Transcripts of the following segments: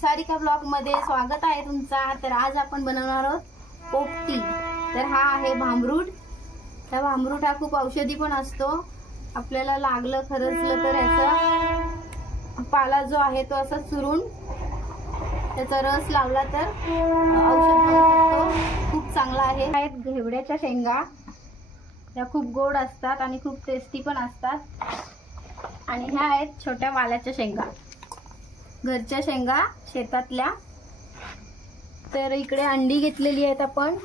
Sarika blog मध्ये स्वागत आहे तुमचा। तर आज आपण बनवणार आहोत पोपटी। तर हा आहे भांबरूट। हा भांबरूट हा खूप औषधी पण असतो। आपल्याला लागलं खरचलं तर याचा पाला जो आहे तो असा चुरून त्याचा रस लावला तर औषध बनू शकतो। खूप चांगला आहे। आहेत घेवड्याच्या शेंगा, या खूप गोड असतात आणि खूप टेस्टी पण असतात। आणि ह्या आहेत छोट्या वालाच्या शेंगा, घरच्या शेंगा शेतातल्या। तर इकडे अंडी घेतलेली आहेत आपण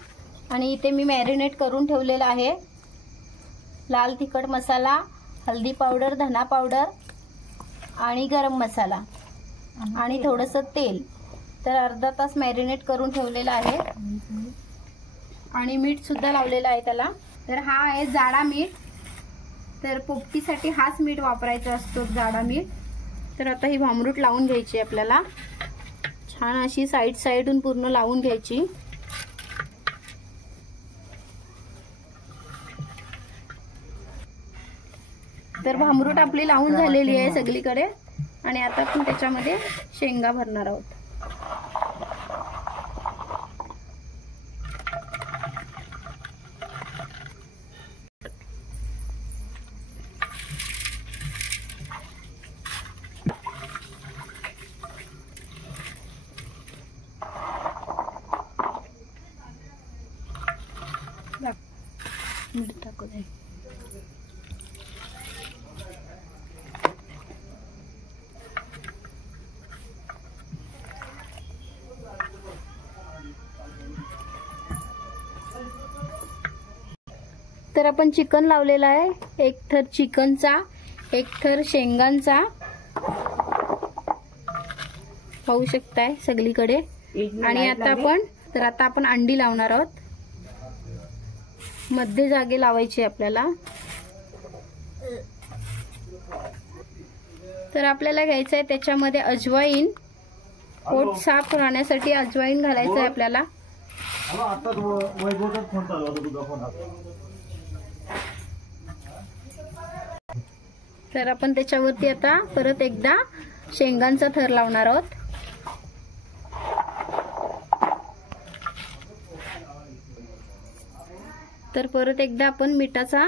आणि इथे मी मॅरिनेट करून ठेवलेला आहे। लाल तिखट मसाला, हल्दी पावडर, धना पावडर आणि गरम मसाला आणि थोडंसं तेल। तर अर्धा तास मॅरिनेट करून ठेवलेला आहे आणि मीठ सुद्धा लावलेलं आहे त्याला। तर हा आहे जाडा मीठ। तर पोपटीसाठी हाच मीठ वापरायचा असतो, जाडा मीठ। तर आता ही भांबरूट लावून घ्यायची आपल्याला, छान अशी साईडून पूर्ण लावून घ्यायची। तर भांबरूट आपली लावून झालेली आहे सगळीकडे आणि आता आपण त्याच्यामध्ये शेंगा भरणार आहोत। मीठ टाकू दे। तर आपण चिकन लावलेला आहे, एक थर चिकनचा, एक थर शेंगांचा, पाहू शकताय सगळीकडे। आणि आता आपण अंडी लावणार आहोत। मध्ये जागे लावायची आपल्याला। तर आपल्याला घ्यायचं आहे त्याच्यामध्ये अजवाईन, पोट साफ राहण्यासाठी अजवाईन घालायचं आहे आपल्याला। तर आपण त्याच्यावरती आता परत एकदा शेंगांचा थर लावणार आहोत। तर परत एकदा आपण मिठाचा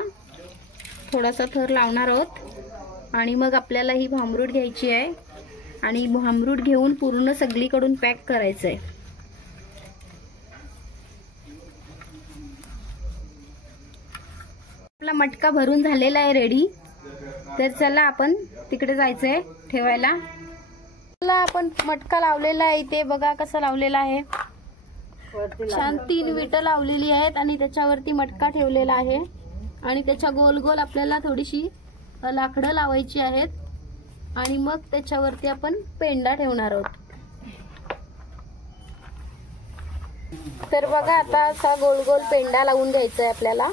थोडासा थर लावणार आहोत आणि मग आपल्याला ही भांबरूट घ्यायची आहे आणि भांबरूट घेऊन पूर्ण सगळीकडून पॅक करायचं आहे। आपला मटका भरून झालेला आहे रेडी। तर चला आपण तिकडे जायचंय ठेवायला। चला आपण मटका लावलेला आहे, इथे बघा कसं लावलेला आहे। छान 3 विटं लावलेली आहेत आणि त्याच्यावरती मटका ठेवलेला आहे आणि त्याच्या गोल गोल आपल्याला थोडीशी लाकडं लावायची आहेत आणि मग त्याच्यावरती आपण पेंडा ठेवणार आहोत। तर बघा आता असा गोल गोल पेंडा लावून घ्यायचा आहे आपल्याला।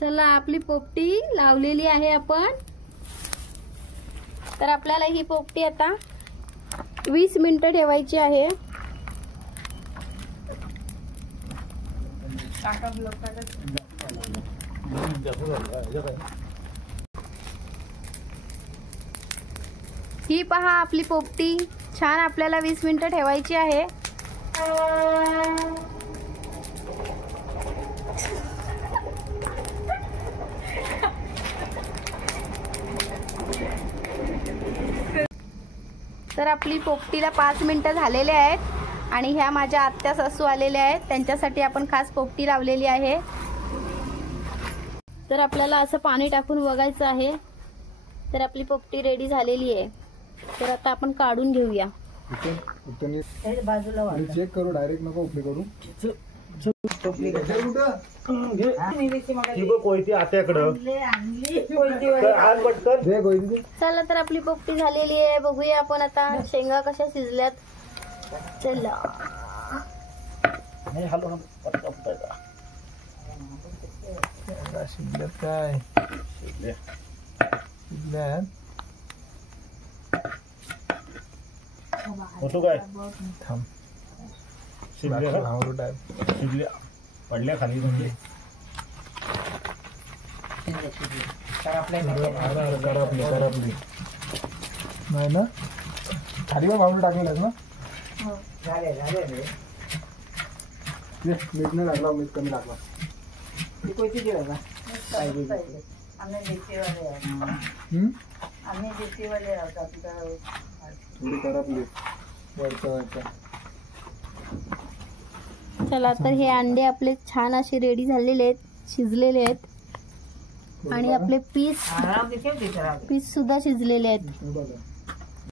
चला आपली पोपटी लावलेली आहे आपण। तर आपल्याला ही पोपटी आता 20 मिनिटं ठेवायची आहे। ही पहा आपली पोपटी छान आपल्याला 20 मिनिटं ठेवायची आहे। तर आपली पोपटीला 5 मिनिटं झालेले आहेत आणि ह्या माझ्या आत्या सासू आलेल्या आहेत, त्यांच्यासाठी आपण खास पोपटी लावलेली आहे। तर आपल्याला असं पाणी टाकून बघायचं आहे। तर आपली पोपटी रेडी झालेली आहे। तर आता आपण काढून घेऊया। बाजूला चेक करू, डायरेक्ट नको उपले करू। चला तर आपली पोपटी झालेली आहे, बघूया आपण आता शेंगा कशा शिजल्यात। चला नाही हलव पटका फुटायचा शिजल्यात काय शिजले. शिजल्यात होतो काय थांब शिजले का? भांबरूट आहे शिजल्या पडल्या खाली म्हणजे करपली नाही ना खाली पण भांबरूट टाकलेलं आहे ना मीठ नाही लागला मीठ कमी लागला थोडी करपली वरच्या चला तर हे अंडे आपले छान असे रेडी झालेले आहेत, शिजलेले आहेत आणि आपले पीस सुद्धा शिजलेले आहेत. बघा